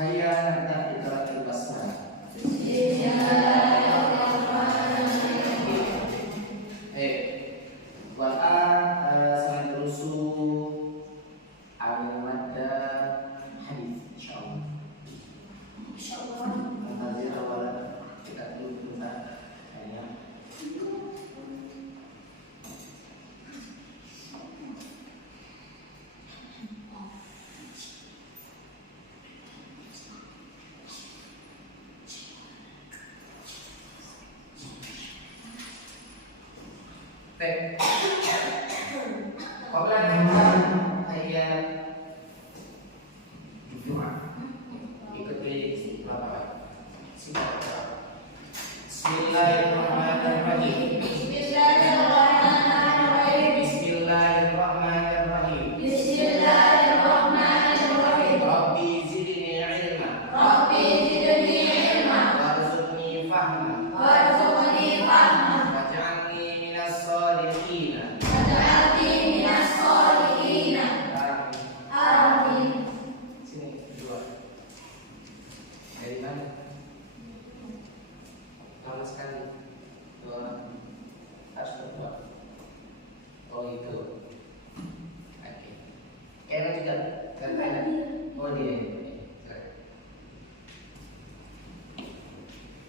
Hayya nabda bi qiraatil basmalah. Selain terusu awal madda hadis insyaallah. Nazir awal kita dulu tentang ayat. Qabla ayat Jumat ikuti istiqamah. Bismillahirrahmanirrahim. Bismillahirrahmanirrahim. Bismillahirrahmanirrahim. Bismillahirrahmanirrahim. Rabbi zidni ilma. Rabbi zidni ilma. Warzuqni fahma. Warzuqni fahma. Waj'alni minas shalihin. Waj'alni minas shalihin. Amin. Sini dua. Dari mana? Lama sekali. Dua harus berdua. Oh itu. Oke. Kayaknya juga katanya. Oh dia.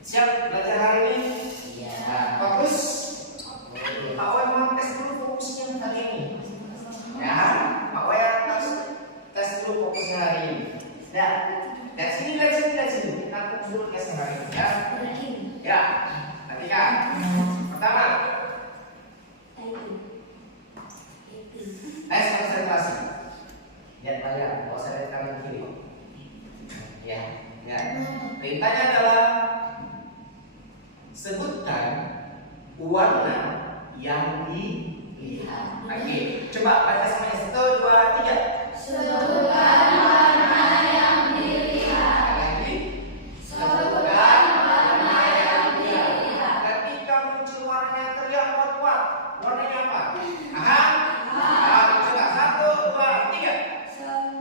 Siap belajar hari ini? Iya. Fokus. Pak Wan mau tes dulu fokusnya hari ini. Ya, Pak Wan harus tes dulu fokusnya hari ini. Nah, dari sini. Kita fokus dulu tesnya hari ini. Ya. Ya. Perhatikan. Pertama. Tes konsentrasi. Lihat layar, kalau saya lihat kanan kiri. Ya. Ya. Perintahnya adalah sebutkan warna yang dilihat. Oke, coba baca semuanya. 1, 2, 3. Sebutkan warna yang dilihat. Lagi. Sebutkan warna yang dilihat. Ketika muncul warna yang terlihat kuat-kuat, warnanya apa? Aha. Nah, coba 1, 2, 3.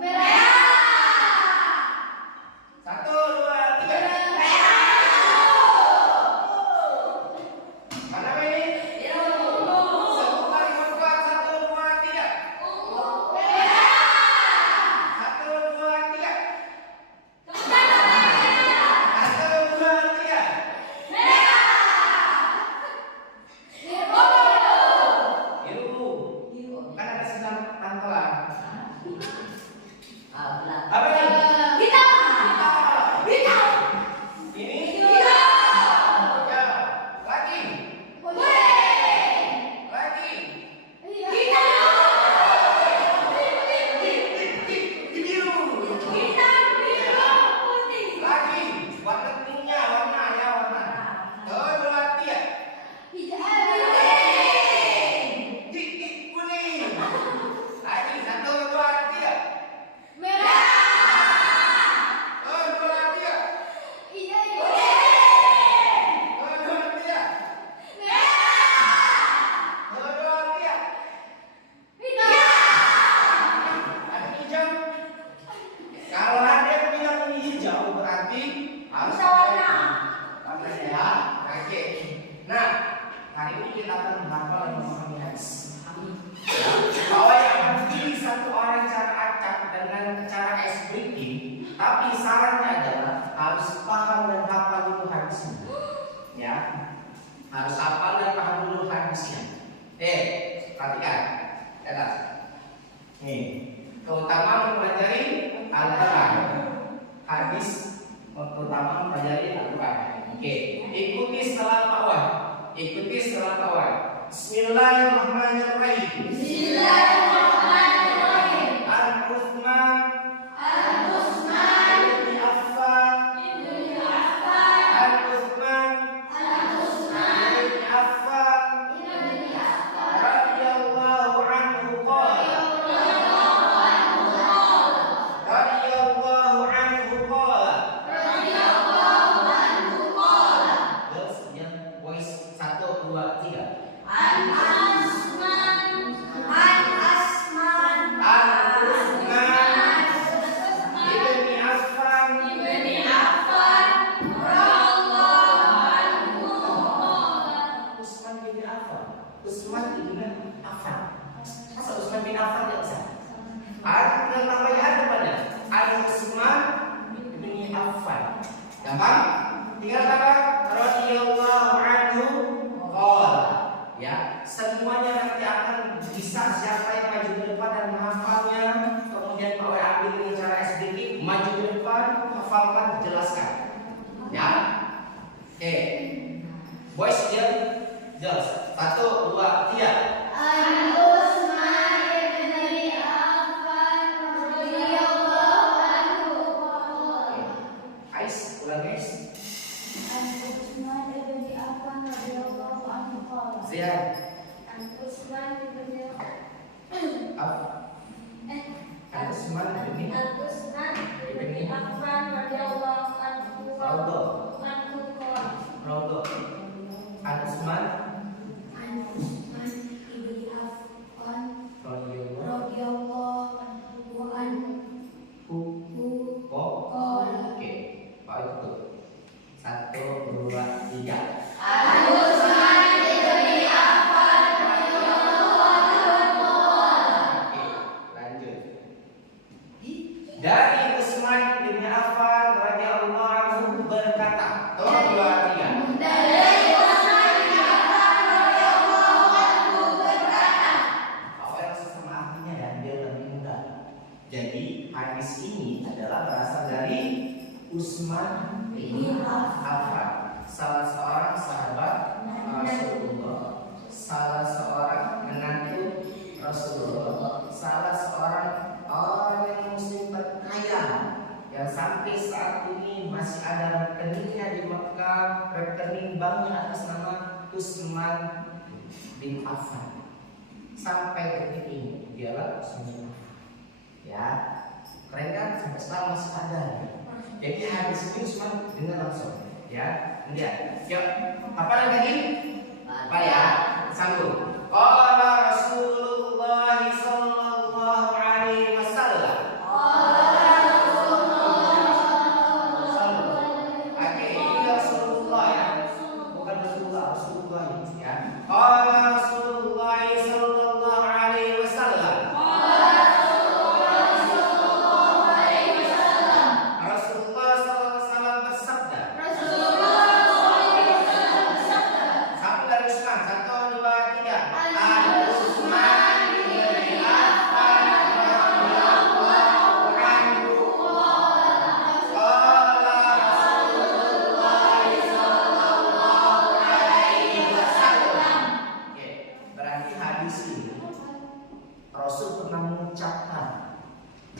Merah. 1, 2, 3. Mana ini? Sebut lagi kuat-kuat. 1, 2, 3. 1, 2, 3. 1, 2, 3. Biru. Kan ada sinar pantulan. Apa ini? Ini? Ya. Lagi. Lagi. Di biru. Lagi. Warna kuningnya, warna. 1, 2, 3. Di kuning. Lagi 1, 2, 3. 1, 2, 3. 1, 2, 3. 1, 2, 3. Ada hijau. Kalau ada yang bilang ini hijau berarti harus warna ya. Oke. Nah, hari ini kita akan menghafal dan memahami hadis. Bahwa yang berdiri satu orang cara acak dengan cara ice breaking, tapi sarannya adalah harus paham dan hafal dulu hadisnya. Ya, harus hafal dan paham dulu hadisnya. Perhatikan, lihat. Nih, keutamaan mempelajari Al-Quran. Hadis terutama mempelajari Al-Quran. Oke, ikuti setelah Pak Wan. Bismillahirrahmanirrahim. Bismillahirrahmanirrahim. Al-Uthman Al-Utsman ibn Affan. ibn Affan Al-Uthman Al-Utsman ibn Affan ibn Affan radhiyallahu anhu qala. Radhiyallahu anhu qala. Terus yang voice 1, 2, 3. An Asman Maju ke depan, hafalkan, jelaskan. Ya. Oke. Boys, diam. Jelas. 1, 2, 3. Al-Utsman ibn Affan radhiyallahu anhu. Ais, ulang guys. Al-Utsman ibn Affan radhiyallahu anhu qala. Zian. Al-Utsman ibn Al-Utsman bin Al-Utsman ibn Affan radhiyallahu anhu qala. Raudhah. Al-Utsman Al-Utsman ibn Affan radhiyallahu radhiyallahu anhu qala. Oke. Pak itu. 1, 2, 3. Al-Utsman ibn Affan radhiyallahu anhu. Oke, lanjut. Dari Utsman bin Affan radhiyallahu anhu berkata, 1, 2, 3. Dari Utsman bin Affan radhiyallahu anhu berkata. Awal sama artinya dan dia lebih mudah. Jadi hadis ini adalah berasal dari Utsman bin Affan, salah seorang sahabat Rasulullah, salah seorang menantu Rasulullah, salah seorang orang yang muslim terkaya yang sampai saat ini masih ada rekeningnya di Mekah, rekening banknya atas nama Utsman bin Affan. Sampai detik ini dialah Utsman bin Affan. Ya, keren kan? Sampai sekarang masih ada. Jadi hadis ini Utsman dengar langsung. Ya, kemudian, yuk, apa lagi? Apa ya? Sambung. Qala Rasulullah sallallahu alaihi wasallam. Oke, ini Rasulullah ya. Bukan Rasulullah ya. Qala Rasulullah sallallahu alaihi wasallam. Rasulullah sallallahu alaihi wasallam bersabda. Satu dari Utsman, 1, 2, 3. Al-Utsman bin Affan radhiyallahu anhu. Qala Rasulullah sallallahu alaihi wasallam. Oke, berarti hadis ini Rasul pernah mengucapkan.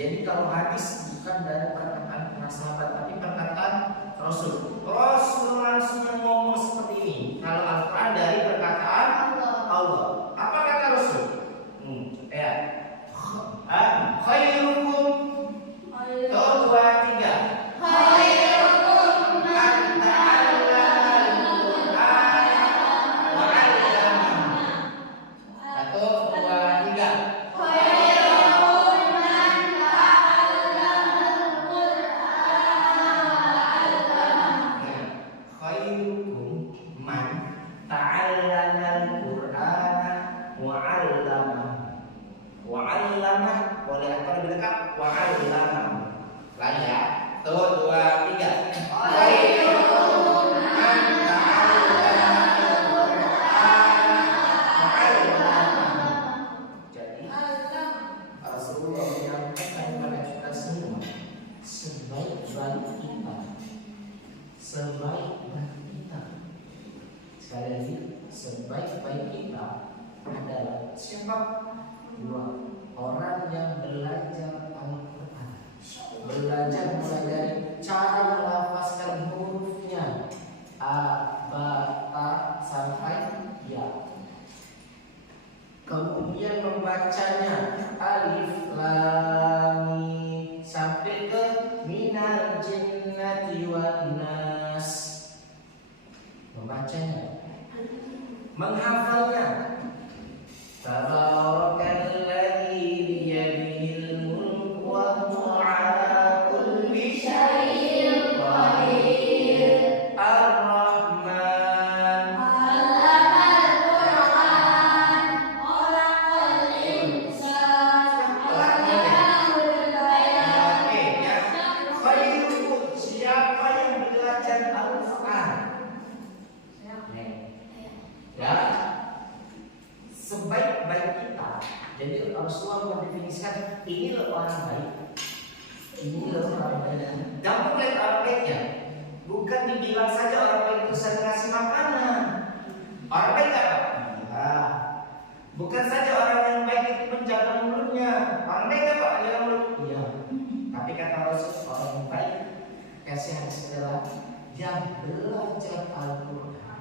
Jadi kalau hadis bukan dari perkataan para sahabat tapi perkataan Rasul. Rasul langsung ngomong seperti ini. Kalau Al-Quran dari perkataan Allah. Apa kata Rasul? Ya. Khairukum. 1, 2, 3. Khairukum Man ta'allama al-Qur'an wa 'allamahu. 1, 2, 3. Khairukum man ta'allama al-Qur'an. Khairukum man ta'allama al-Qur'ana wa 'allamahu. Wa 'allama boleh atau lebih dekat wa 'allamahu. Lagi ya. 1, 2, 3. Khairukum man ta'allama al-Qur'ana wa 'allamahu. Jadi Rasulullah menyampaikan kepada kita semua sebaik-baik kita, sebaik-baik kita. Sekali lagi, sebaik-baik kita adalah siapa? Dua orang yang belajar Al-Quran, belajar mulai dari cara melafazkan hurufnya a, ba, ta sampai ya. Kemudian membacanya alif lam mim sampai ke minal jinnati wan nas. Membacanya, menghafalnya. Tabarakalladzi biyadihil mulku wa huwa ala kulli syai'in qadir. Ar-Rahman. Allamal Qur'an, khalaqal insan, allamahul bayan. Oke ya. Khairukum, siapa yang belajar Al-Quran? Ya. Sebaik-baik kita. Jadi Rasulullah mendefinisikan inilah orang baik. Ini loh orang baik. Jangan lihat orang baiknya. Bukan dibilang saja orang baik itu sering ngasih makanan. Orang baik apa? Ya. Bukan saja orang yang baik itu menjaga mulutnya. Orang baik apa? Menjaga mulut. Iya. Tapi kata Rasul, orang yang baik kasih adalah yang belajar Al-Quran.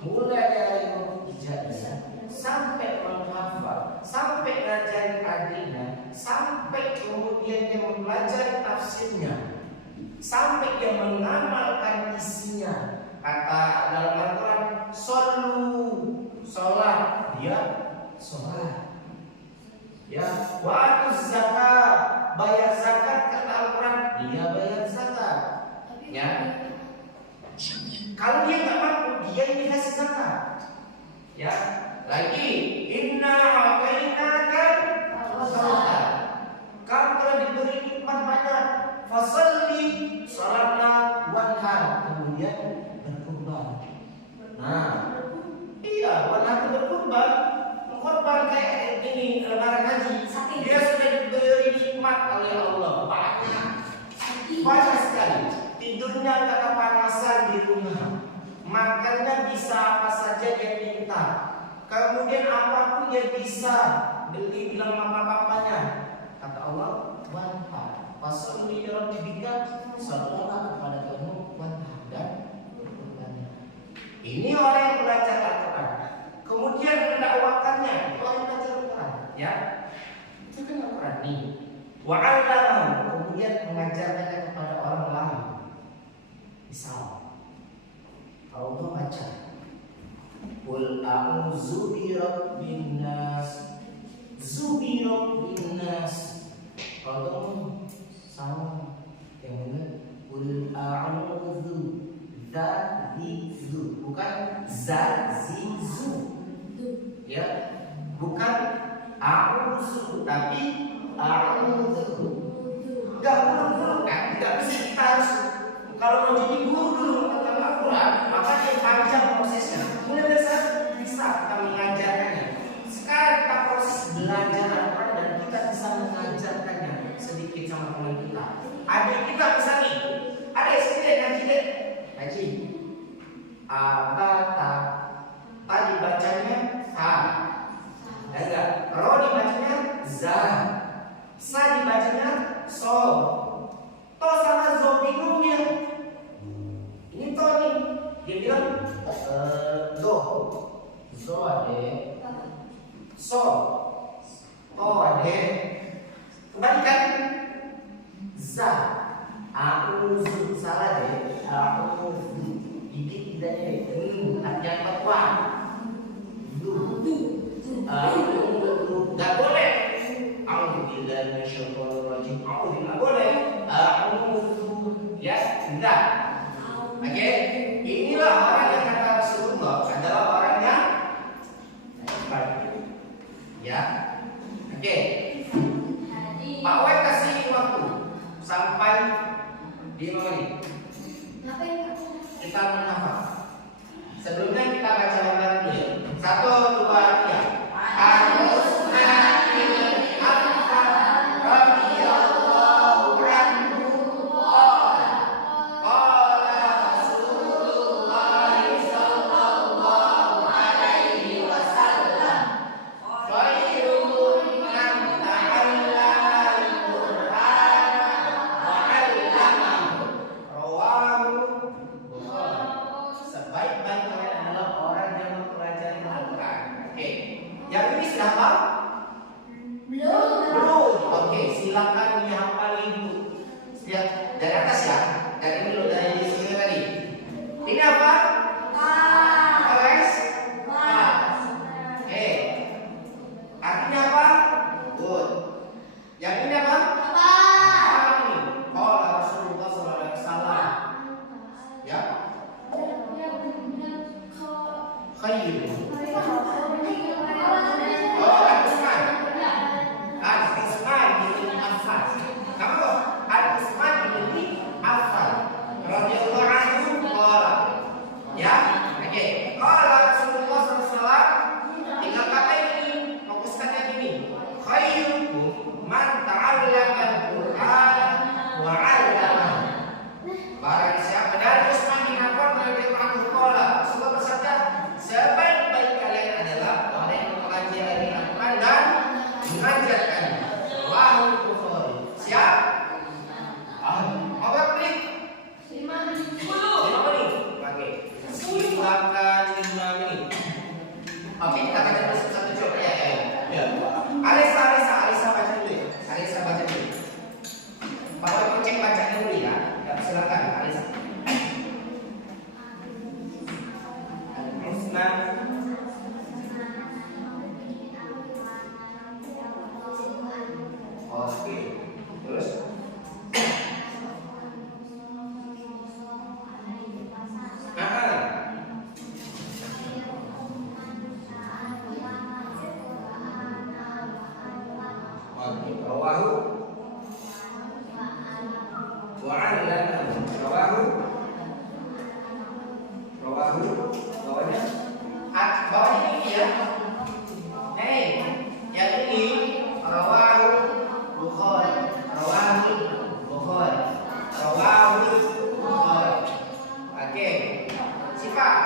Mulai dari mengijazah sampai menghafal, sampai ngajarin adiknya, sampai kemudian dia mempelajari tafsirnya, sampai dia mengamalkan isinya. Kata dalam Al-Quran, solu, sholat, dia sholat. Ya, waktu zakat, bayar zakat, kata Al-Quran, dia bayar zakat. Ya, kalau dia nggak mampu, dia yang dikasih zakat. Ya, lagi inna a'tainaka al-kautsar. Kamu telah diberi nikmat banyak. Fasalli, salatlah, wanhar, kemudian berkurban. Nah, iya, wanhar itu berkurban. Berkurban kayak ini lebaran haji. Dia sudah diberi nikmat oleh Allah banyak sekali. Tidurnya nggak kepanasan di rumah. Makannya bisa apa saja dia minta. Kemudian apapun dia bisa beli, bilang mama-papanya. Kata Allah, wanhar. Fasalli li rabbika, salatlah kepada kamu, wanhar, dan berkurbannya. Ini orang yang belajar Al-Quran. Kemudian mendakwakannya, itu orang yang belajar Al-Quran. Ya, itu kan Al-Quran nih. Wa'allamahu, kemudian mengajarkannya kepada orang lain. Misal, Allah baca, Qul a'udzu birabbin nas, zubirabbin nas. Kalau sama yang benar, Qul a'udzu zazizu, bukan zazizu. Ya, bukan a'udzu, tapi a'udzu. Enggak perlu kan? Tidak bisa kita harus, kalau mau jadi guru dulu tentang Al-Quran, maka dia panjang prosesnya. Mulai dari saat bisa kita mengajarkannya. Sekarang kita proses belajar Al-Quran dan kita bisa mengajarkannya sedikit sama teman kita. Adik kita misalnya, adik sini ngaji deh, ngaji. Abata, tadi bacanya ha, enggak. Ro dibacanya za, sa dibacanya so. To sama zo bingungnya. Ini to nih, dia bilang do, zo ade, so, to ade. Kembalikan za, a'udzu, salah deh, a'udzu. Gigi tidak deh, hati-hati kuat. Gak boleh. A'udzubillahi minasyaitonir rajim. A'udzu, enggak boleh. A'udzu, ya, enggak. Oke, inilah orang yang kata Rasulullah adalah orang yang baik. Ya, oke. Pak Wek kasih waktu sampai 5 menit. Kita menghafal. Sebelumnya kita baca lembaran dulu. 1, 2, 3. Bukhari. Siap? Apa klik? 5 menit. 5 menit. Oke. Silakan 5 menit. Oke, kita baca dulu satu coba ya. Ya. Alisa baca dulu ya. Alisa baca dulu. Bapak Ibu cek bacanya dulu ya. Ya, silakan Alisa. Husna. Oke. Terus rawahu bawahnya bawahnya ini ya. Yang ini rawahu Bukhari. Oke. Sifat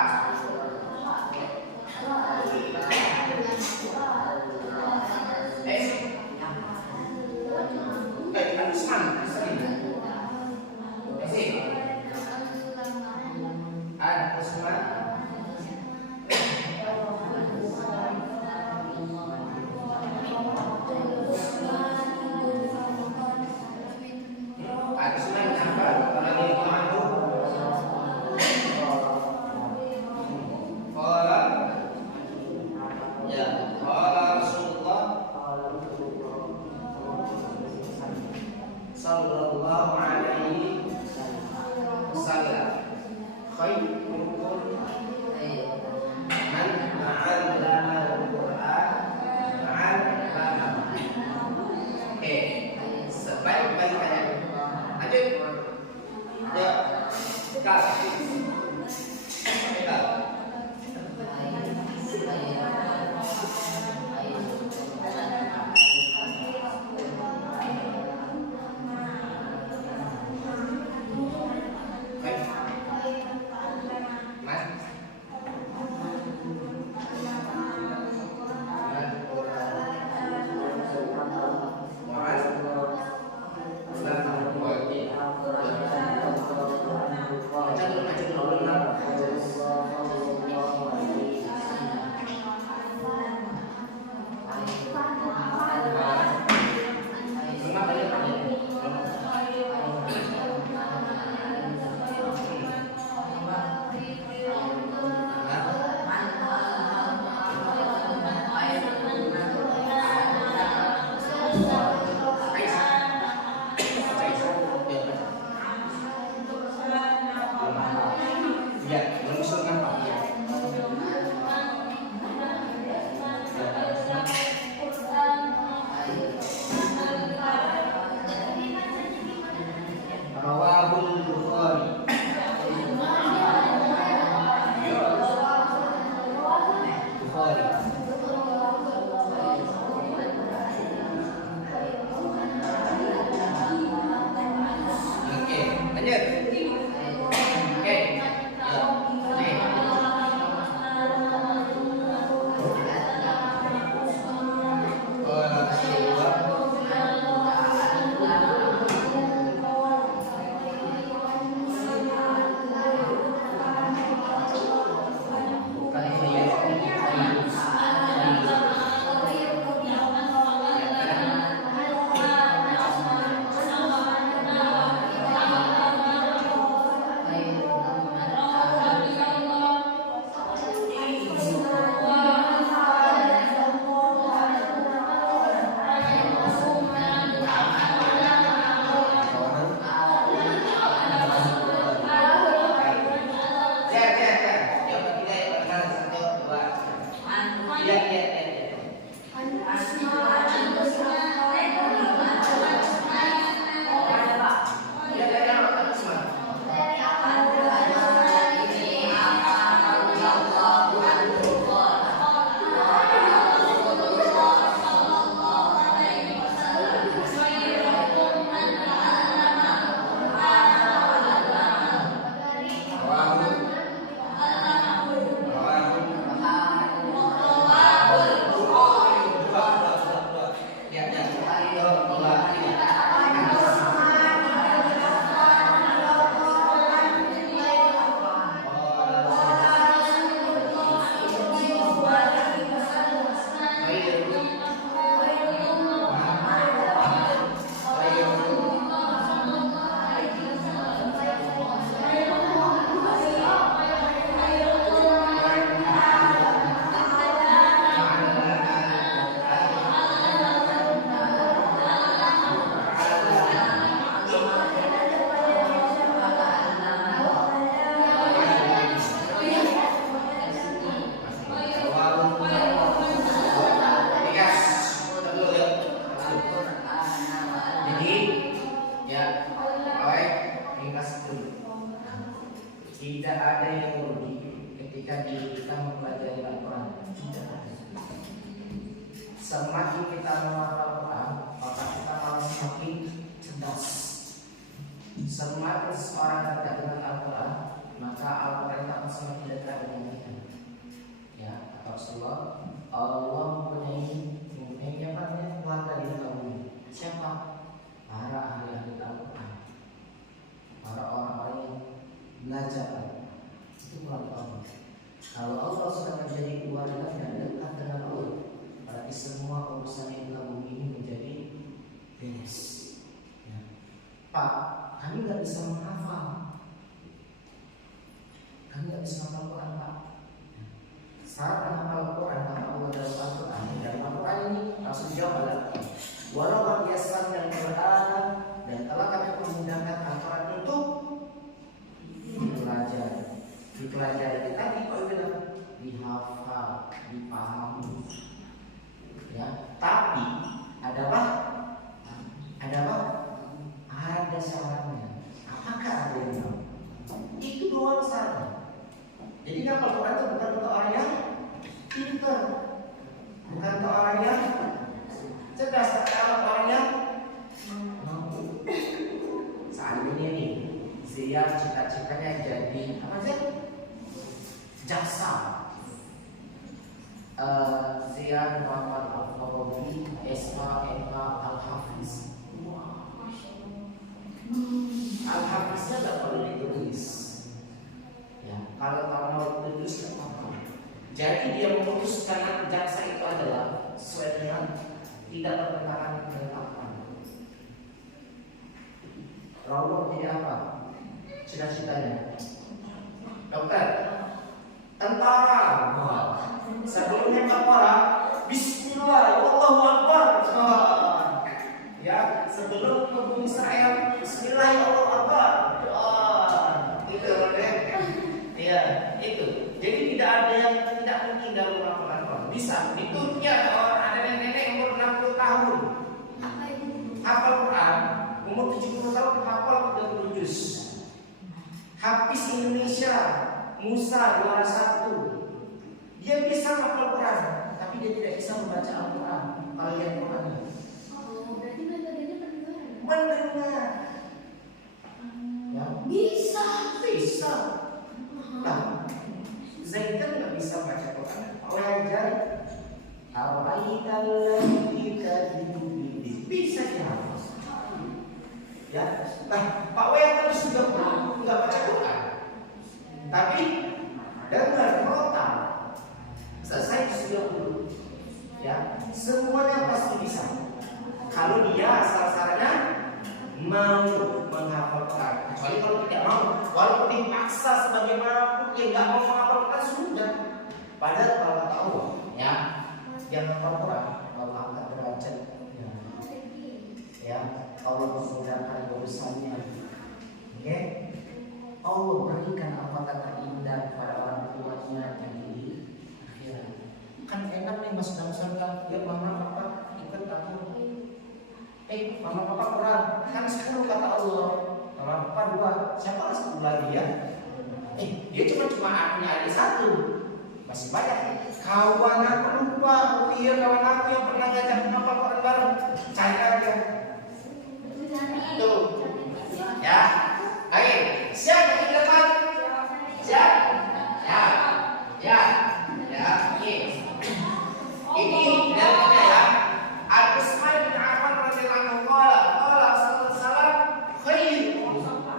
sallallahu alaihi wasallam khairukum man ta'allama al-Qur'an ta'allama. Oke, sebaik-baik ayat. Lanjut. Ya. Kal. Kal. Ya, baik, ringkas dulu. Tidak ada yang merugi ketika kita mempelajari Al-Quran. Tidak ada. Semakin kita menghafal Al-Quran, maka kita malah semakin cerdas. Semakin seorang dekat dengan Al-Quran, maka Al-Quran akan semakin dekat dengan kita. Ya, atau Rasulullah, Allah mempunyai keluarga di muka bumi. Siapa? Para ahli-ahli Al-Quran, para orang-orang yang belajar Al-Quran. Itu keluarga Allah. Kalau Allah sudah menjadi keluarga dan dekat dengan Allah, berarti semua urusan yang dalam bumi ini menjadi beres. Ya. Pak, kami nggak bisa menghafal. Kami nggak bisa menghafal Quran, Pak. Saat menghafal Quran, kata Allah dalam Al-Quran, dalam Al-Quran ini langsung jawab adalah walau biasa dan Quran, dan telah kami memudahkan Al-Quran untuk dipelajari. Tadi kau bilang dihafal, dipahami. Ya, tapi ada apa? Ada syaratnya. Apakah ada yang tahu? Itu doang syaratnya. Jadi ngapal Quran itu bukan untuk orang yang pintar, bukan untuk orang yang cerdas, tapi orang yang mampu. Seandainya nih, Zia cita-citanya jadi apa sih? Jaksa. Zia Muhammad Al-Farabi, SMK Al-Hafiz. Al-Hafiznya nggak perlu ditulis. Ya, kalau mau ditulis apa? Jadi dia memutuskan jaksa itu adalah sesuai dengan tidak bertentangan dengan apa. Rasulullah jadi apa? Cita-citanya dokter, tentara. Sebelumnya tentara, Bismillah, Allahu Akbar. Ya, sebelum membunuh Israel, Bismillah, Allahu Akbar. Itu deh. Ya, itu. Jadi tidak ada yang tidak mungkin dalam menghafalkan Quran. Bisa. Di Turki ada nenek-nenek umur 60 tahun. Hafal Quran, umur 70 tahun hafal 30 juz. Hafiz Indonesia, Musa juara 1. Dia bisa hafal Quran, tapi dia tidak bisa membaca Al-Quran. Kalau lihat Quran, berarti metodenya pendengaran. mendengar. Ya, Bisa. Nah, Zaid kan nggak bisa baca Quran. Belajar. Bisa dia hafal. Ya, nah Pak Wayan kan sudah nggak baca Quran, tapi dengar rotan. Selesai sudah dulu. Ya, semuanya pasti bisa. Kalau dia asal-asalnya mau menghafal Quran. Kecuali kalau tidak mau, walaupun dipaksa sebagaimana dia nggak mau menghafal Quran sudah. Padahal kalau kata Allah, ya, yang menghafal Quran, Allah angkat derajat. Ya, Allah memudahkan urusannya. Oke, Allah berikan apa kata indah kepada orang tuanya yang di akhirat. Kan enak nih mas dalam surga, ya mama papa ikut aku. Mama papa Quran kan 10 kata Allah, mama papa 2, siapa kan 10 lagi ya? Dia cuma punya adik 1, masih banyak. Kawan aku lupa, iya kawan aku yang pernah ngajak ngapal Quran bareng, cari aja. Tuh, ya, oke, siap yang di depan, siap, ya, ini dalilnya ya. Al-Utsman bin Affan radhiyallahu anhu qala sallallahu alaihi wasallam khairu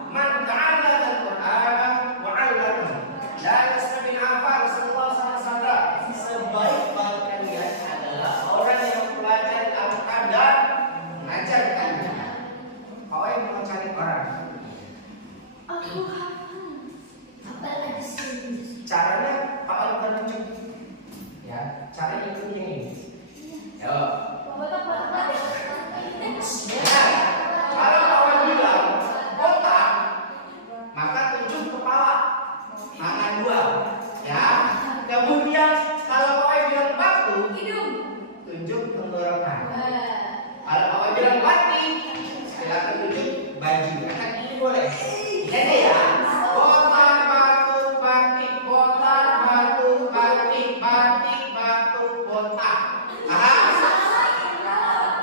man ta'allama al-Qur'ana wa 'allamahu. La Utsman bin Affan Rasulullah sallallahu alaihi wasallam sebaik-baik kalian adalah orang yang mempelajari Al-Quran dan mengajar baju. Akan ini boleh. Ini ya. Botak, batuk, batik, botak, batuk, batik, batik, batuk, botak.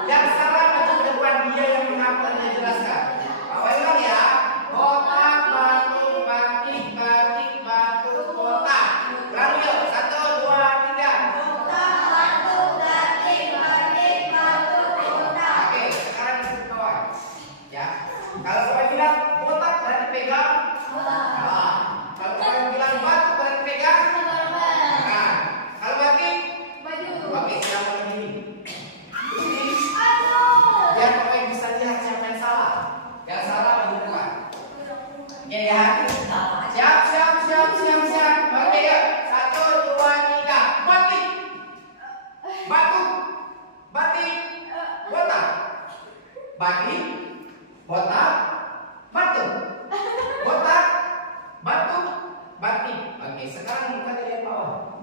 Yang salah baca depan dia yang menghafalnya jelaskan. Bapak ulang ya. Botak, batuk, batik, batik, batuk, botak. Lalu yuk 1, 2, 3. Botak, batuk, batik, batik, batuk, botak. Oke, sekarang disebut kawan. Ya. Kalau kawan bilang botak berarti pegang. Nah, kalau kawan bilang batuk berarti pegang. Nah, kalau batik, oke siapa yang ini? Ini. Biar kawan bisa lihat siapa yang salah. Yang salah bukan. Ya ya. Siap, siap, siap, siap, siap. Oke ya. 1, 2, 3. Batik. Batuk. Batik. Botak. Batik. Botak. Batuk. Botak. Batuk. Batik. Oke, sekarang kita lihat bawah.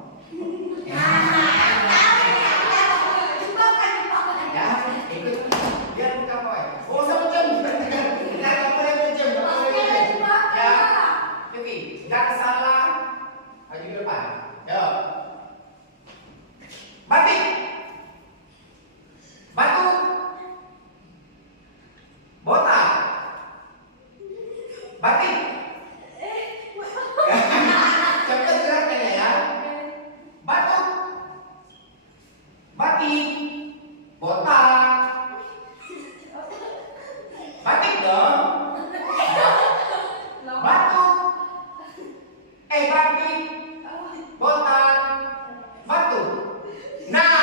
Ya, ikut. Biar buka poin. Oh, sama jam. Kita nggak boleh berjam. Nggak boleh berjam. Ya. Oke, nggak salah. Maju ke depan. Yo. Batik. Batuk. Botak. Batik. Cepat geraknya ya. Batuk. Batik. Botak. Batik dong. Batuk. Batik. Botak. Batuk. Nah.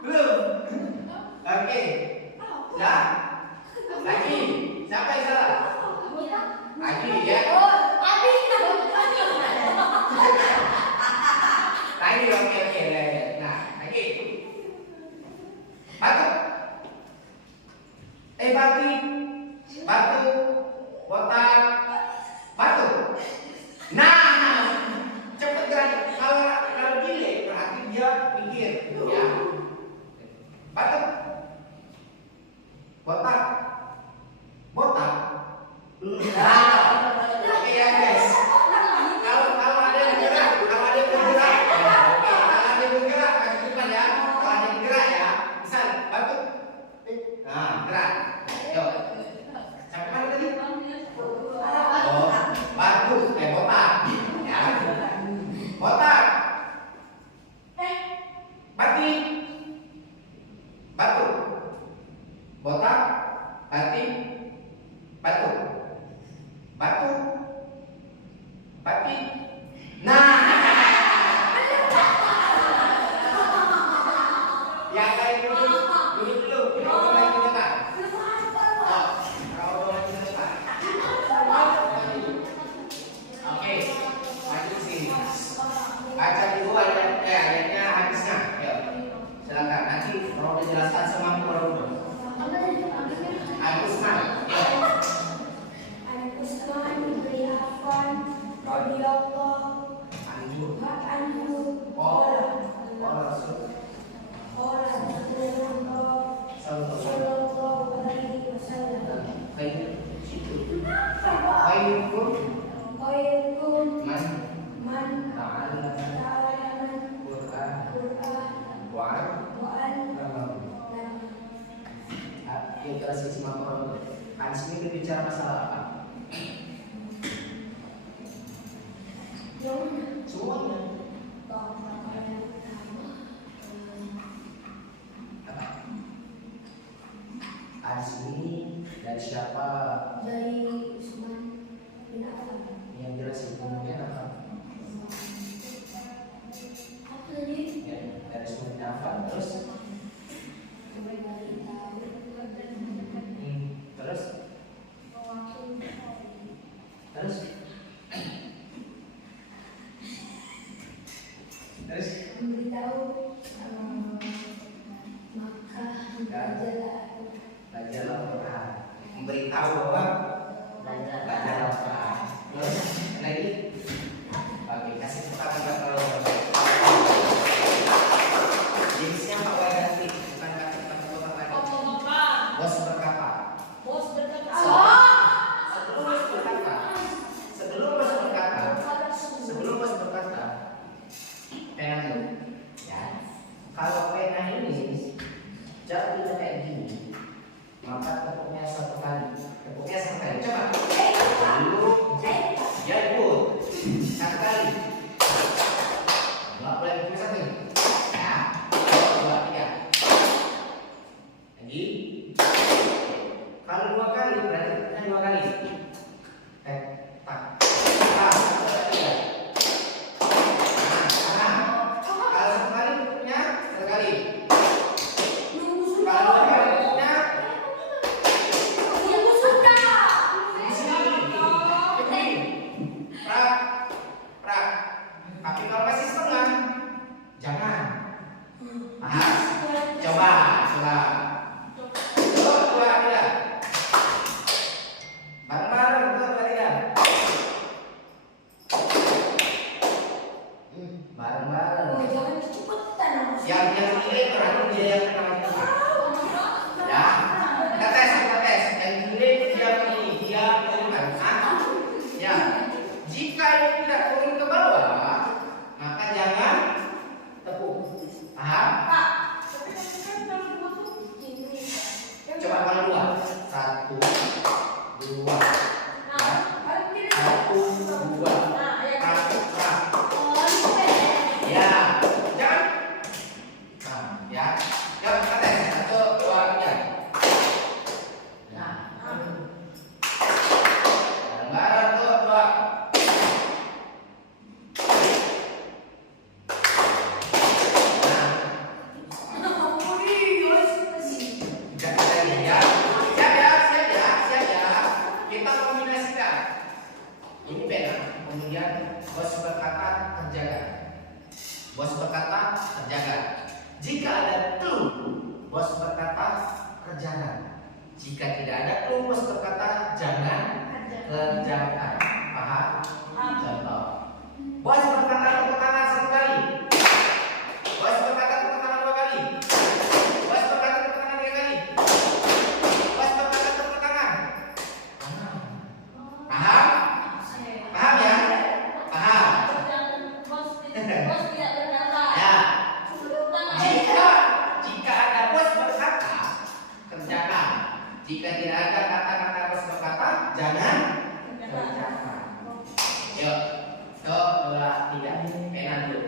Belum. Oke. Ya. Lagi. Siapa yang salah? Lagi ya. Lagi oke. Nah, lagi. Batuk. Batik. Batuk. Botak. Batuk. Nah, cepet gerak. Kalau gile berarti dia pinggir, ya. Batuk. Botak. Botak. Nah, oke ya guys. Kalau ada yang bergerak, kalau ada yang bergerak, ya, oke. Kalau ada yang bergerak, kasih depan ya. Kalau ada yang bergerak ya, misal batuk. Nah, gerak. Yuk. Sampai mana tadi? Oh, batuk. Botak. Ya. Botak. Batik. Batuk. Botak. Batik. Batuk. Batuk. Batik. Nah. Yang lain dulu. Kalau lagi dekat. Kalau lagi dekat. Oke. Maju sini. Baca dulu ayatnya hadisnya. Yuk. Silakan nanti Rob jelaskan sama Rob. Al-Usman. Al-Usman ibn Affan radhiyallahu anhu sallallahu alaihi wasallam khairukum man ta'allama Qur'an Yang jelas sama Rob. Hadis ini berbicara masalah apa? Semuanya. Hadis ini dari siapa? Dari Usman bin Affan. Yang jelas itu kemudian apa? Apa tadi? Ya, dari Usman bin Affan. Terus? Terus? Terus? Terus? Memberitahu maka Belajar Al-Quran. Memberitahu bahwa belajar Al-Quran. Terus? Lagi? Oke, kasih tepuk tangan kalau jenisnya Pak Wayanti, bukan kata-kata lagi. Bos berkata. Bos berkata. Sebelum bos berkata, pena dulu, ya. Kalau pena ini jatuhnya kayak gini, maka tepuknya satu kali. Coba. Dulu, ya ikut satu kali. Nggak boleh bikin satu. Ya, 2, 3. Lagi. Kalau 2 kali berarti tepuknya 2 kali. Tak. Kalau 1 kali tepuknya 1 kali. Kalau 2 kali tepuknya prak. Tapi kalau masih setengah, jangan. Coba. Dua, tiga. Bareng-bareng, 2, 3. Bareng-bareng. Yang delay berarti dia yang kena kita. Ya, kita tes. Yang delay dia ini, dia turunkan. Ya, jika ini tidak turun ke bawah, maka jangan tepuk. Paham? Coba kalau 2, 1, 2. Ya. 1, 2. Ya, jangan. Ya. Yuk, kita tes. 1, 2, 3. Nah. Bareng-bareng tuh, 2. Kita kombinasikan. Ini pena. Kemudian bos berkata kerjakan. Bos berkata kerjakan. Jika ada clue, bos berkata kerjakan. Jika tidak ada clue, bos berkata jangan kerjakan. Paham? Contoh. Bos berkata tepuk tangan 1 kali. Bos berkata tepuk tangan 2 kali. Bos berkata tepuk tangan 3 kali. Bos berkata tepuk tangan. Paham? Paham ya? Paham. Bos tidak berkata. Ya. Jika ada bos berkata, kerjakan. Jika tidak ada kata-kata bos berkata, jangan kerjakan. Yuk, 2, 3. Pena dulu.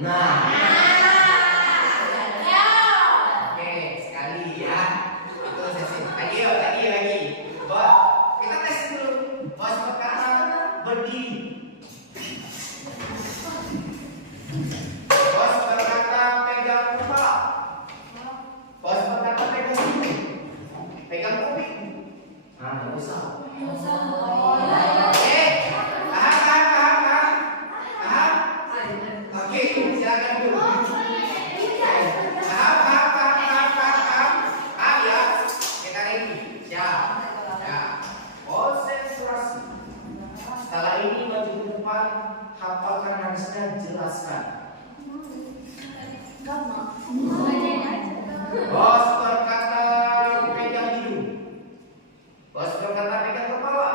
Nah. Oke, sekali ya. Itu sesi. Lagi. Bos, kita tes dulu. Bos berkata berdiri. Bos berkata pegang kepala. Bos berkata pegang sini. Pegang kuping. Nah, nggak usah. Oke. Paham? Oke, silakan dulu. Paham ya? Kita ready. Siap. Ya. Konsentrasi. Setelah ini maju ke depan, hafalkan hadisnya, jelaskan. Bos berkata pegang hidung. Bos berkata pegang kepala.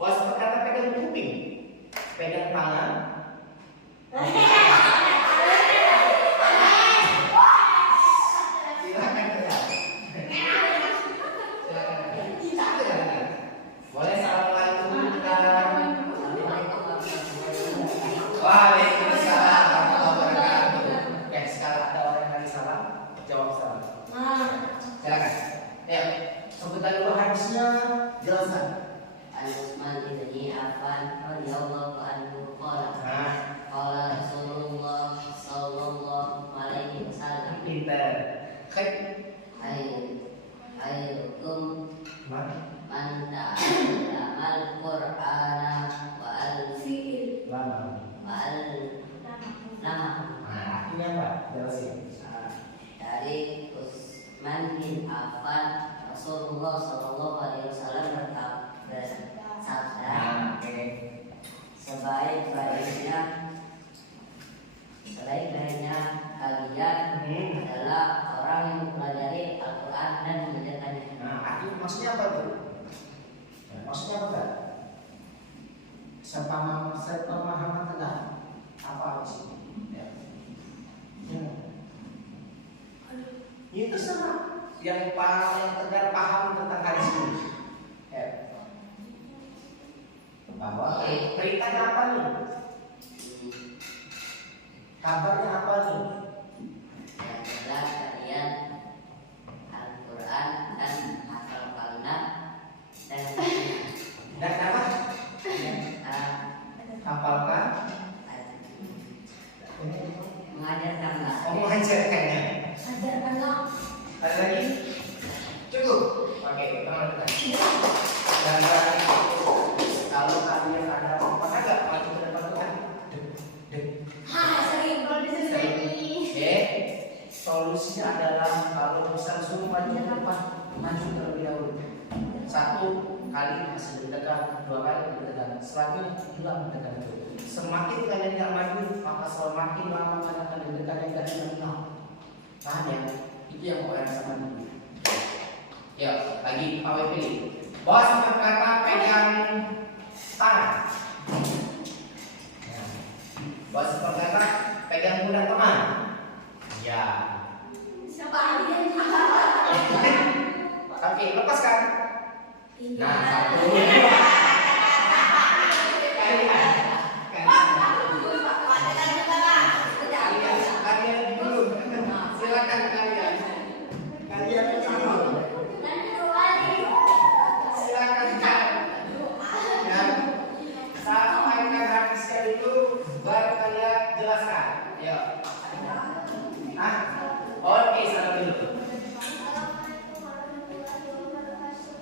Bos berkata pegang kuping. Pegang tangan. Silakan. Boleh assalamualaikum kita. Waalaikumsalam warahmatullahi wabarakatuh. Oke, sekarang ada orang yang kasih salam, jawab salam. Silakan. Ya, sebutan dulu hadisnya, jelaskan. Al-Utsman bin Affan radhiyallahu anhu qala qala Rasulullah sallallahu alaihi wasallam Pinter. Khairukum Man ta'allamal Qur'ana wa lama. lama. Nah, artinya apa? Jelasin. Dari Utsman bin Affan Rasulullah sallallahu alaihi wasallam bersabda, Oke. sebaik-baiknya yang tegar paham tentang hadis ini? Bahwa beritanya apa nih? Kabarnya apa nih? Yang jelas kalian Al-Quran dan hafal kalimah dan apa? Hafalkan, mengajarkanlah. mengajarkannya. Ajarkanlah. Ada lagi? Cukup. Oke, teman-teman. Dan kalau kalian ada pernah nggak maju ke depan Tuhan? Sering kalau di sini. Oke. Solusinya adalah kalau bisa suruh maju ke depan, maju terlebih dahulu. 1 kali masih dekat, 2 kali dekat, selanjutnya hilang dekat itu. Semakin kalian nggak maju, maka semakin lama kalian akan dekat yang kalian hilang. Paham ya? Itu yang mau saya sampaikan. Ya, lagi Pak W pilih. Bos berkata pegang tangan. Ya. Bos berkata pegang pundak teman. Ya. Siapa dia? Oke, lepaskan. Nah, 1. Kalian dulu. Silakan kalian. Kalian dulu. Silakan kan. Ya. Sampaikan hadisnya dulu, baru kalian jelaskan. Ya. Oke, salam dulu.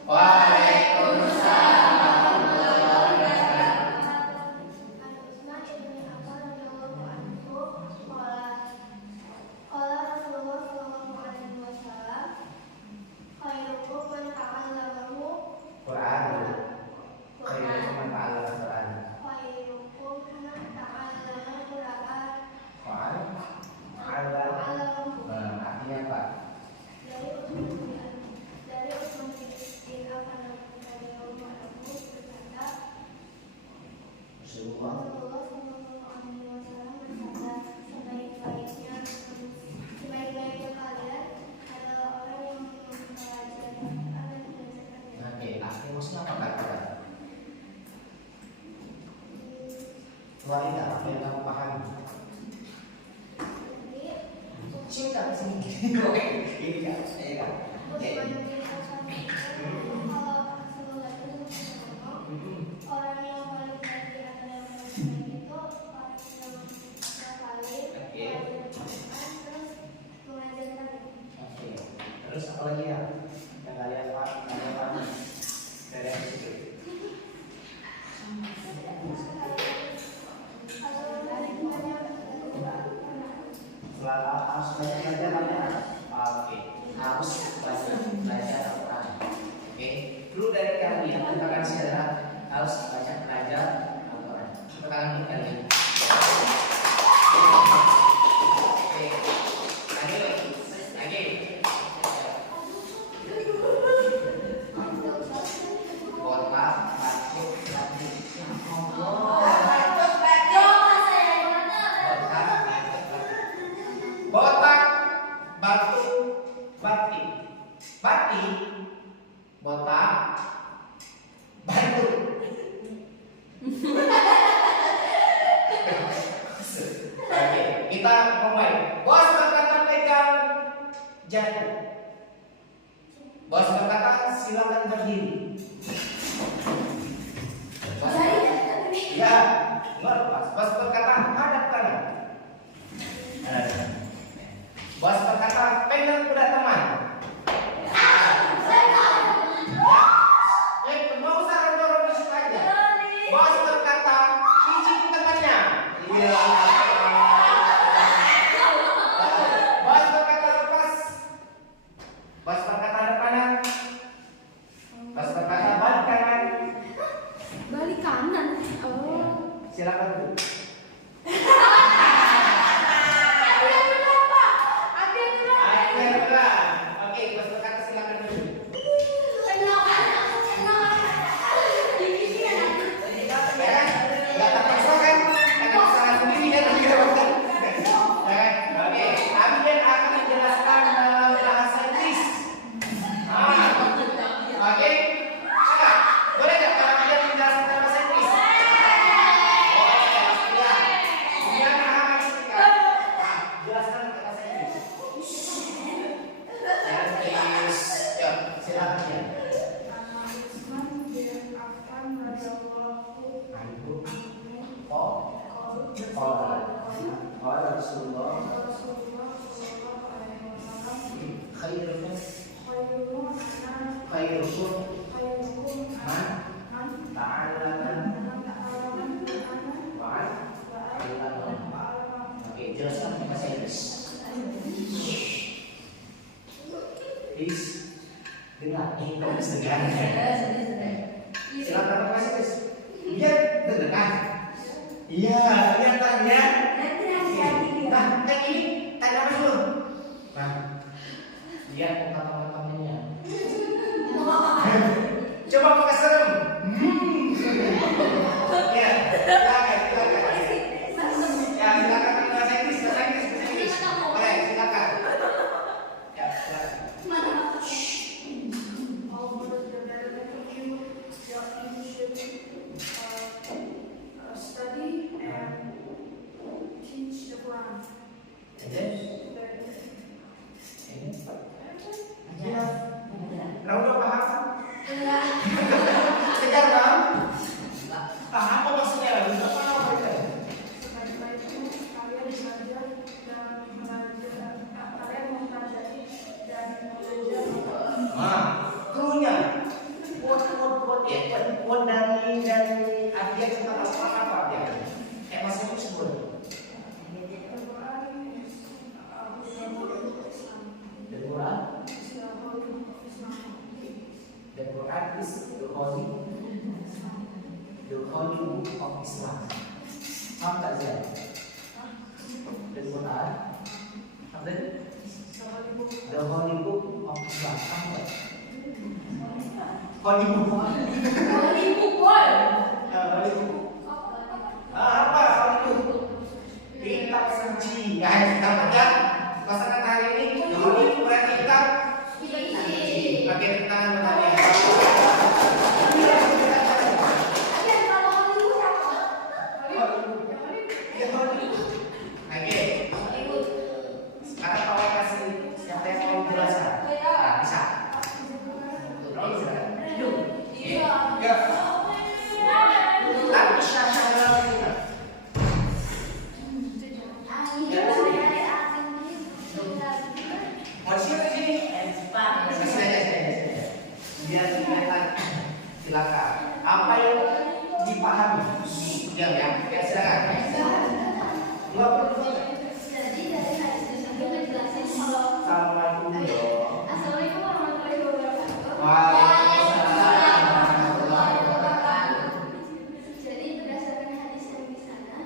Waalaikumsalam warahmatullahi wabarakatuh. Quran. Khairukum man ta'allama Quran. Artinya apa? Oke, artinya maksudnya apa kata-kata? Wanita, apa yang kamu pahami? Singkat, singkat. Oke, ini kan, ini kan. Oke. Orang yang paling baik di antara mereka itu orang yang terus mengajarkan. Oke. Terus apa lagi ya? Yang kalian pahami dari situ. Harus belajar kalian. Oke. Harus belajar Al-Quran. Oke. Dulu dari kalian katakan saudara harus belajar Al-Quran. Coba tangan ini kalian. Oke. Lagi. Botak, batuk, batuk. Botak, batu, batik. Batik, botak, batu. Oke, kita mulai. Bos berkata pegang jatuh. Bos berkata silakan berdiri. Bos, ya, lepas. Bos berkata hadap kanan. Bos berkata pegang pundak teman. Mau usah dorong di situ aja. Bos berkata pijit temannya. Iya. Bos berkata lepas. Bos berkata hadap kanan. Bos berkata balik kanan. Balik kanan. Oh. Silakan dulu. Oke, bos berkata silakan dulu. Ya kan? Nggak terpaksa kan? Nggak terpaksa sendiri kan? Qala Rasulullah khairukum man ta'allama wa 'allama. Oke, jelaskan pakai bahasa Inggris. Please dengar, please dengar. Silakan pakai bahasa Inggris. Iya, dengar. Iya, lihat tanya. Nah, kayak ini tanya apa dulu? Nah, lihat kata-katanya. Coba pakai serem. Ya, silakan. Ya, silakan pakai bahasa Inggris. Boleh, silakan. Ya, silakan. Study and teach the Quran. And then, ya, nah udah paham? Kejar paham? Paham apa maksudnya? Udah paham aja. Setelah itu kalian belajar dan belajar, kalian mempelajari dan belajar. Nah, cluenya quote ya, quote dari artinya tentang Al-Quran apa ya? Kayak Mas Ibu sebut. The Quran is the holy book of Islam. Paham tak Zia? The Quran, apa itu? The holy book of Islam. Paham tak? Holy book. Holy book boy. Holy book. Apa holy book? Kitab suci. Ya, dapat ya? Pasangan hari ini the holy book berarti kitab suci. Pakai tangan bertanya. Sekarang kau kasih siapa yang mau jelaskan? Nah, bisa. Silakan. Apa yang dipahami? Ya, silakan. Dua perlu. Assalamualaikum. Assalamualaikum warahmatullahi wabarakatuh. Waalaikumsalam warahmatullahi wabarakatuh. Jadi berdasarkan hadis yang di sana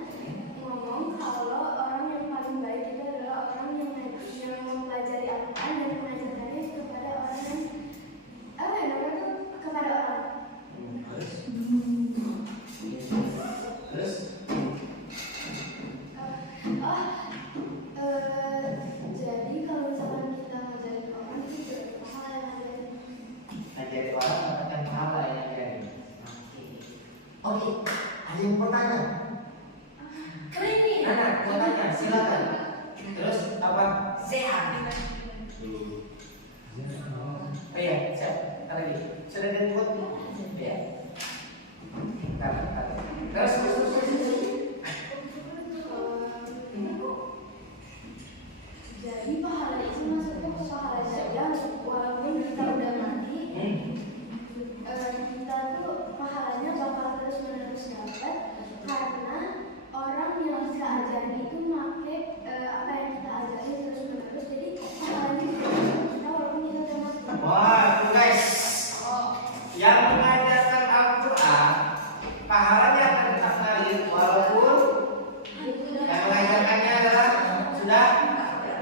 ngomong kalau orang yang paling baik itu adalah orang yang mempelajari Al-Quran dan mengajarkannya kepada orang yang kepada orang. Terus? Jadi kalau misalkan kita ngajarin orang itu berapa pahala yang ngajarin? Ngajarin orang mendapatkan pahala yang ngajarin. Oke, ada yang mau tanya? Keren nih. Anak, mau tanya, silakan. Terus apa? Sehat. Oh iya, siap. Lagi. Sudah dari buat ya. Terus. Jadi pahala itu maksudnya pahala saja walaupun kita udah mati, kita tuh pahalanya bakal terus menerus dapat karena orang yang kita ajarin itu make apa yang kita ajarin terus menerus, jadi pahalanya kita walaupun kita udah mati. Wah, guys. Yang mengajarkan Al-Quran pahalanya akan tetap ngalir walaupun yang mengajarkannya adalah sudah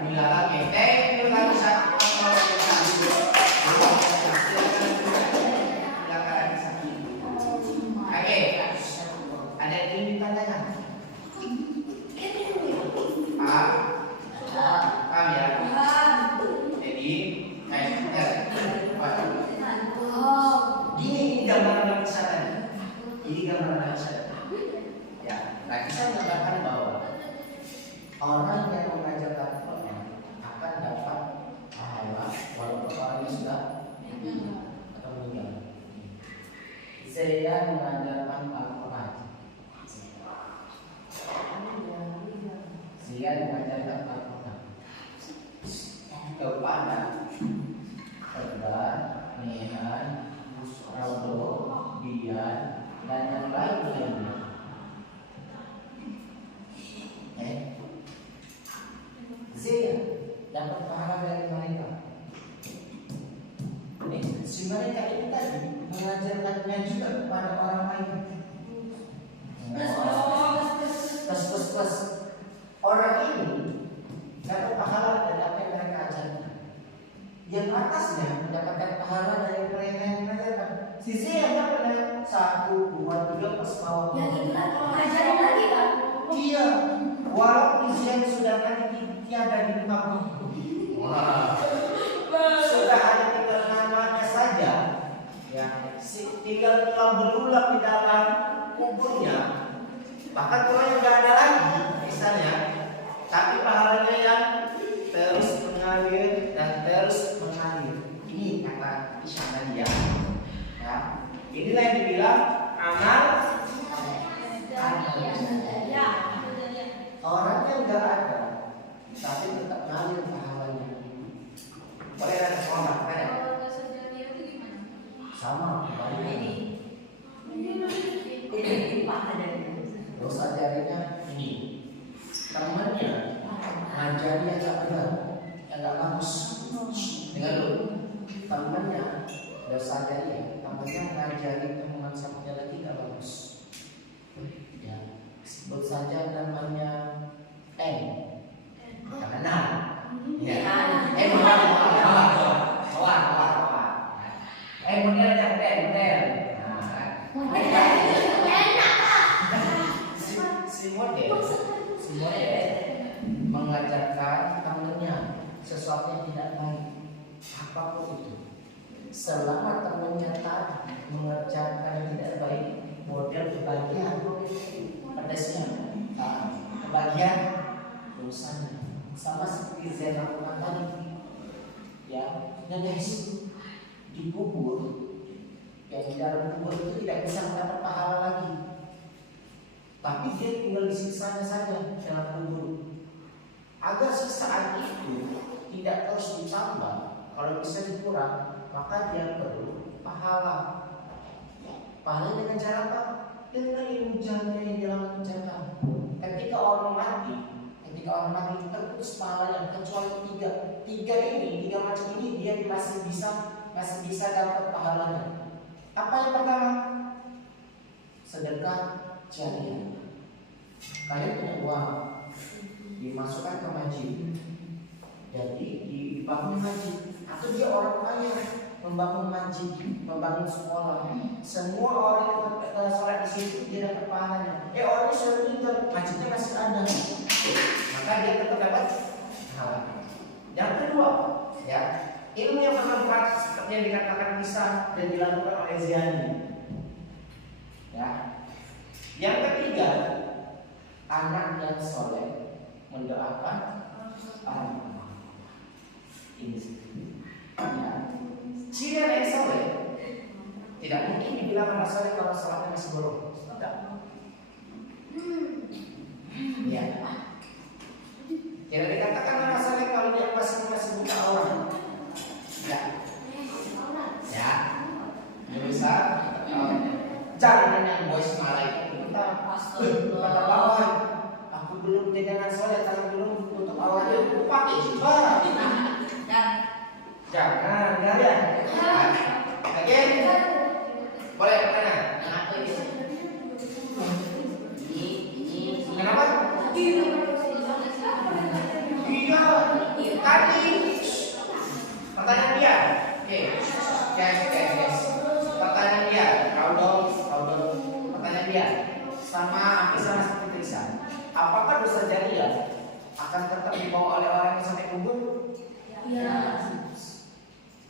meninggal. Oke, ada yang ingin ditanyakan? Paham ya? Jadi, ini gambaran kisah tadi. Ini gambaran kisah tadi. Ya, nah kisah mengatakan bahwa orang yang mengajarkan Quran akan dapat pahala walaupun orang ini sudah mati atau meninggal. Saya mengajarkan Al-Quran. kalian mengajarkan Al-Quran kepada Tegar, Nihan, Aldo, Dian, dan yang lainnya. Zia dapat pahala dari mereka. Si mereka ini tadi mengajarkannya juga kepada orang lain. Plus. Orang ini dapat pahala dari apa yang mereka ajarkan. Yang atasnya mendapatkan pahala dari mereka yang mengajarkan. Si Zia dapat 1, 2, 3 plus bawah. Yang itu ngajarin lagi kan? Iya, walaupun Zia sudah nanti tiada di muka bumi. Sudah ada tinggal namanya saja, ya, tinggal tulang belulang di dalam kuburnya. Bahkan tulangnya nggak ada lagi, misalnya, tapi pahalanya yang terus mengalir dan terus mengalir. Ini kata isyana dia. Ya, inilah yang dibilang amal. Orang yang nggak ada, tapi tetap ngalir pahalanya. Boleh ada sekolah, ada? Sama, ini. Dosa jarinya ini. Temannya ngajari yang nggak benar, yang nggak bagus. Dengar dulu. Temannya dosa jarinya, temannya ngajari teman satunya lagi nggak bagus. Ya, sebut saja namanya N. Kenal? Ya. Si model mengajarkan temannya sesuatu yang tidak baik, apapun itu. Selama temannya tadi mengerjakan yang tidak baik, model kebagian pedasnya, kebagian dosanya. Sama seperti Zen lakukan tadi, ya, dan guys, dikubur, yang di dalam kubur itu tidak bisa mendapat pahala lagi, tapi dia tinggal disiksanya saja dalam kubur. Agar siksaan itu tidak terus ditambah, kalau bisa dikurang, maka dia perlu pahala. Pahala dengan cara apa? Dengan ilmu jannah yang dilakukan. Ketika orang mati terputus pahalanya kecuali 3 macam ini dia masih bisa dapat pahalanya. Apa yang pertama? Sedekah jariah. Kalian punya uang, dimasukkan ke masjid, jadi dibangun masjid, atau dia orang kaya membangun masjid, membangun sekolah, semua orang yang sholat di situ dia dapat pahalanya. Orangnya sudah meninggal, masjidnya masih ada, maka dia tetap dapat pahala. Yang kedua, ya, ilmu yang bermanfaat seperti yang dikatakan Isa dan dilakukan oleh Ziani. Ya. Yang ketiga, anak yang soleh mendoakan anak. Ini, ya. Ciri anak yang soleh tidak mungkin dibilang anak soleh kalau sholatnya masih bolong. Tidak. Ya. Tidak dikatakan anak soleh kalau dia masih buka aurat. Ya. Ya. Bisa. Jangan yang boys malah itu kata bawah. Aku belum dengan soleh, kalau belum untuk awalnya aku pakai jubah. Jangan, ya. Oke. Boleh pertanyaan? Kenapa ini? Kenapa? Iya. Tadi. Pertanyaan dia. Oke. Guys. Pertanyaan dia. Kau dong. Pertanyaan dia. Hampir sama seperti Trisha. Apakah dosa jariah akan tetap dibawa oleh orang yang sampai kubur? Ya.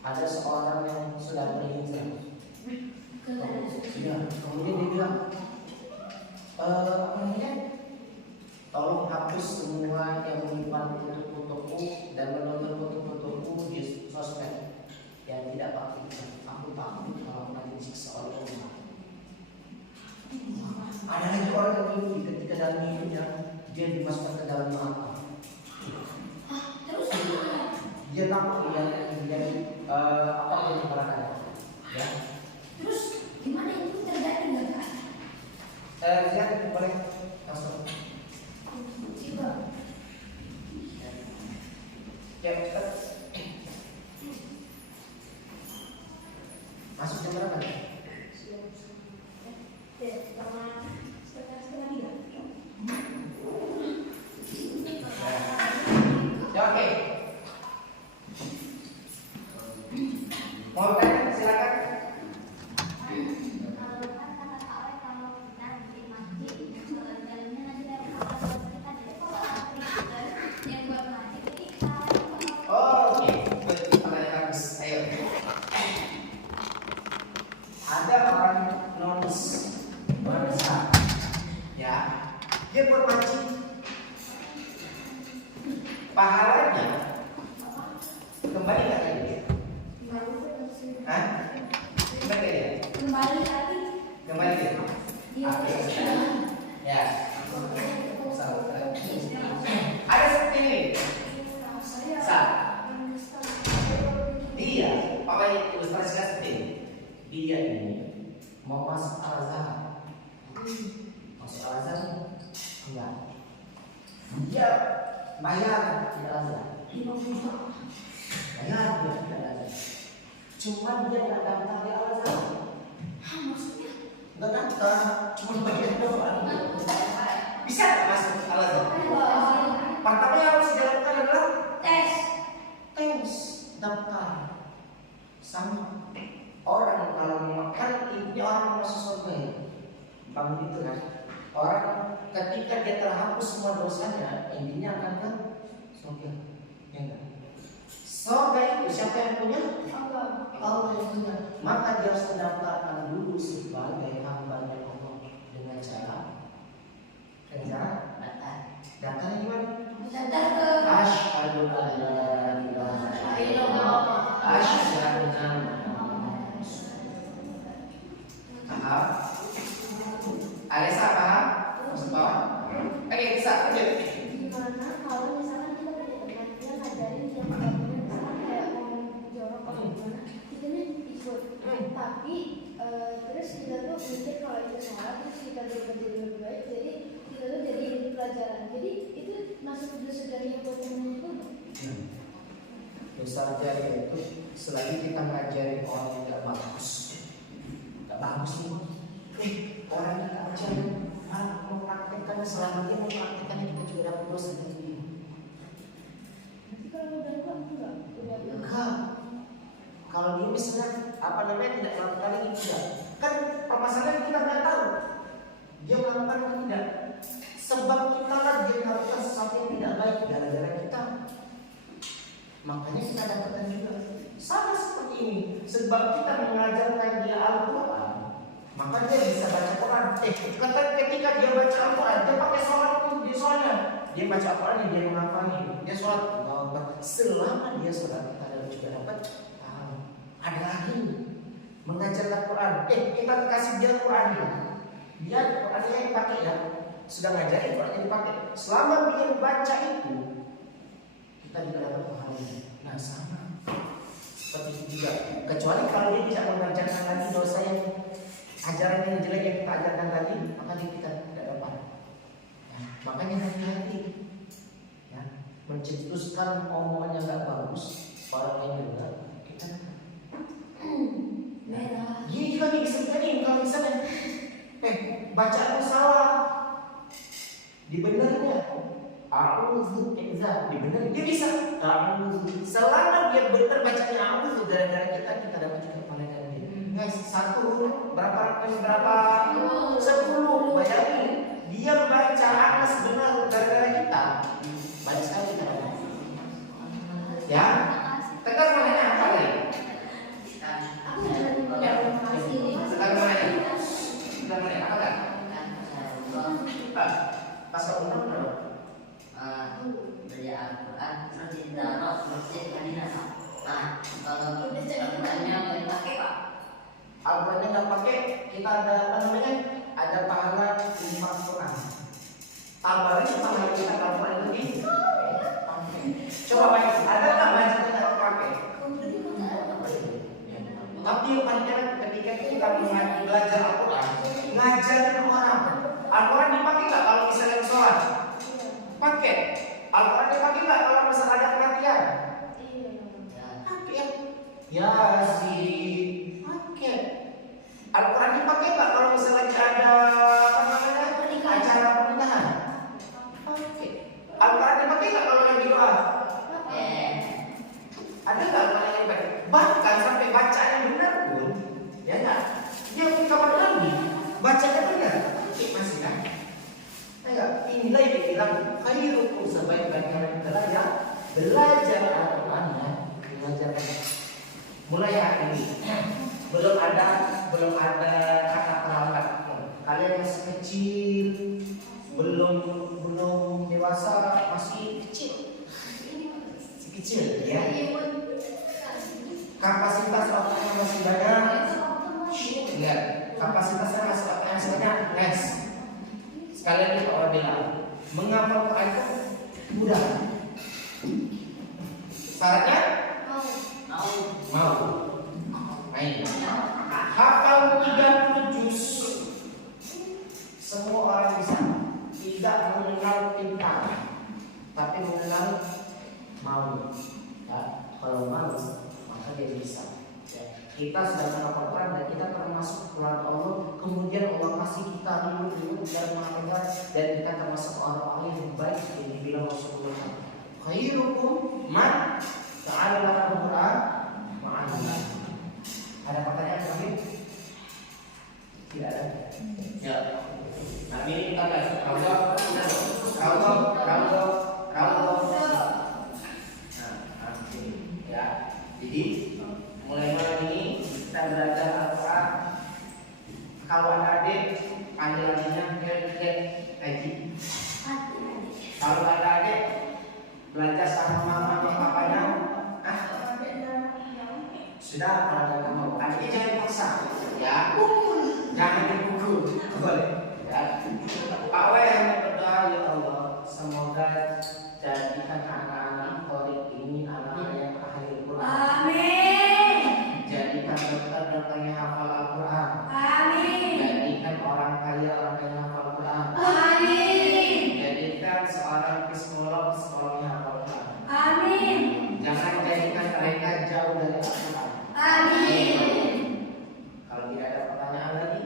Ada seorang yang sudah berhijrah. Ya, kemudian dia bilang, tolong hapus semua yang menyimpan foto-fotoku dan menonton foto-fotoku di sosmed yang tidak pakai. Aku takut kalau nanti disiksa oleh Allah. Ada lagi orang yang mimpi ketika dalam mimpinya dia dimasukkan ke dalam neraka. Dia takut dia apa yang diperlukan. Ya. Terus gimana itu terjadi nggak Kak? Silakan boleh langsung. Coba. Ya, Ustaz. Masuk jam berapa? Ya, oke. Mau tanya silakan. Oh, oke. Pertanyaan bagus. Ayo. Ada orang nonis besar, ya, dia buat mancing, pahalanya kembali nggak ke dia? Hah? Kembali ke dia? Kembali lagi. Kembali ke dia? Dia Ya. Ada seperti ini. Dia, apa yang ilustrasikan seperti ini? Dia ini mau masuk Al-Azhar. Masuk Al-Azhar enggak. Dia bayar di Al-Azhar 50 juta. Bayar dia di Al-Azhar. Cuma dia nggak daftar di Al-Azhar. maksudnya? Nggak daftar, cuma bayar doang. Bisa nggak masuk Al-Azhar? Pertama yang harus dilakukan adalah Tes. daftar. Sama orang kalau makan ini orang masuk surga ya. Bang itu kan. Orang ketika dia terhapus semua dosanya, intinya akan kan surga. Ya enggak? Surga itu siapa yang punya? Allah yang punya. Maka dia harus mendaftarkan dulu sebagai hamba Allah dengan cara daftar gimana? Daftar ke Asyhadu an la ilaha illallah. Asyhadu anna paham? Alisa paham? Maksud bawah? Oke, bisa lanjut. Gimana kalau misalkan kita punya teman yang ngajarin yang benar-benar misalkan kayak ngomong jorok atau gimana, kita nih ikut, tapi terus kita tuh mikir kalau itu salah, terus kita berubah jadi lebih baik, jadi kita tuh jadi pelajaran. Jadi itu masuk dosa dari yang buat temen itu. Dosa jariah itu selagi kita mengajari orang yang tidak bagus, nih. Orang yang tidak ajarin malah mempraktekannya, selama dia mempraktekannya kita juga dapat dosa dari dia. Nanti kalau udah enggak, Enggak. Kalau dia misalnya tidak melakukan ini tidak, kan permasalahan kita nggak tahu dia melakukan atau tidak. Sebab kita lah dia melakukan sesuatu yang tidak baik gara-gara kita. Makanya kita dapatkan juga sama seperti ini. Sebab kita mengajarkan dia Al-Quran, maka dia bisa baca Quran. Ketika dia baca Al-Quran, dia pakai sholat itu di sholatnya. Dia baca Al-Quran, dia menghafalnya. Dia sholat. Selama dia sholat, kita juga dapat ada lagi mengajarkan Quran. Kita kasih dia Quran. Dia Qurannya yang dipakai ya. Sudah ngajarin Quran yang dipakai. Selama dia baca itu, kita juga dapat pahalanya. Nah sama seperti itu juga. Kecuali kalau dia tidak mengajarkan lagi dosa yang ajaran yang jelek yang kita ajarkan tadi, maka dia kita tidak dapat. Ya, makanya hati-hati. Ya, mencetuskan omongan yang nggak bagus, orang lain dengar, kita merah. gini juga nih bisa begini kalau misalnya bacaan salah dibenernya a'udzu bi'izza dibenerin dia bisa a'udzu selama dia benar bacanya a'udzu gara-gara kita dapat juga pahala dari dia. Guys, satu huruf berapa 10 bayangin dia baca anas benar gara-gara kita banyak sekali kita dapat. Ya tekan mananya apa lagi? Sekarang mana apa kan? Pas umur belajar Al-Quran terus ditaruh masjid Madinah. Nah, kalau Al-Qurannya nggak dipakai Pak, Al-Qurannya nggak pakai, kita ada apa namanya? Ada pahala 5 Quran. Tambahin pahala Al-Quran dipakai nggak kalau misalnya ada pengertian? Iya. Pakai. Yasin. Pakai. Al-Quran dipakai nggak kalau misalnya ada apa namanya acara pernikahan? Pakai. Al-Quran dipakai nggak kalau lagi doa? Ada nggak Al-Quran yang dipakai? Bahkan sampai bacaan benar pun, ya nggak? Dia punya kamar mandi, bacanya benar. Masih kan? Enggak, inilah yang dibilang khairukum, sebaik-baik kalian belajar Al-Quran ya, belajar. Mulai hari ini belum ada kata terlambat. Kalian masih kecil, belum dewasa, masih kecil ya. Kapasitas otaknya masih banyak. Ingat, kapasitasnya masih banyak. Next. Sekalian kita orang bilang, menghafal Quran itu mudah. Syaratnya mau. Main. Hafal 30 juz. Semua orang bisa. Tidak mengenal pintar, tapi mengenal mau. Ya, kalau mau, maka dia bisa. Kita sudah menghafal Quran dan kita termasuk Quran Allah. Kemudian Allah kasih kita ilmu dan menghafal, dan kita termasuk orang-orang yang baik yang dibilang Rasulullah. Khairukum man ta'allama al-Quran ma'allah. Ada pertanyaan kami? Tidak ada. Ya. Nah ini kita lihat. Raudhah. Nah, ya. Jadi mulai malam ini kita belajar Al-Quran. Kalau ada adik, panggilannya lihat Aji. Kalau ada adik, belajar sama mama atau papanya. Sudah, kalau ada mau. Adiknya jangan dipaksa, ya. Jangan dipukul, boleh. Ya. Pak W yang berdoa, ya Allah, semoga jadikan anak-anak Torik ini anak yang ahli Quran. Amin. Jadikan dokter yang hafal Al-Quran. Amin. Jadikan orang kaya yang hafal Al-Quran. Amin. Jadikan seorang psikolog yang hafal Al-Quran. Amin. Jangan jadikan mereka jauh dari Al-Quran. Amin. Kalau tidak ada pertanyaan lagi,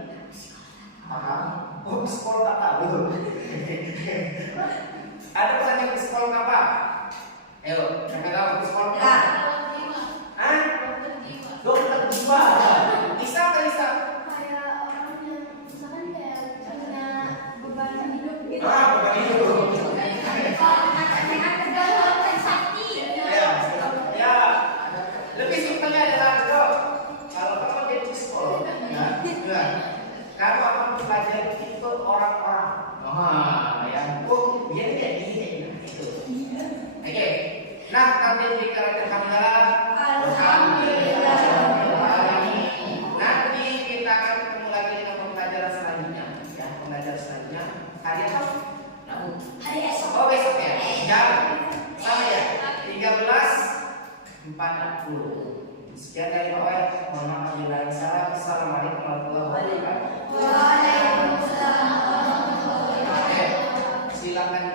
paham? Oh, psikolog tak tahu. Ada pertanyaan psikolog apa? Ayo, yang tahu psikolog apa? Hah? Dokter jiwa. Bisa apa bisa? Kayak orang yang misalkan kayak punya beban hidup gitu. Beban hidup. Ya. Lebih simpelnya adalah dok. Kalau kamu jadi psikolog, ya. Kamu akan mempelajari itu orang-orang. Ya. Oh, dia kayak gini. Itu. Oke. Nah, nanti di karakter kamera. Alhamdulillah. Nanti kita akan ketemu lagi dengan pembelajaran selanjutnya. Ya, pembelajaran selanjutnya hari apa? Hari esok. Oh, besok ya. Jam sama ya. 13.40. Sekian dari Pak Wer. Mohon maaf bila ada salah. Assalamualaikum warahmatullahi wabarakatuh. Waalaikumsalam. Oke, silakan.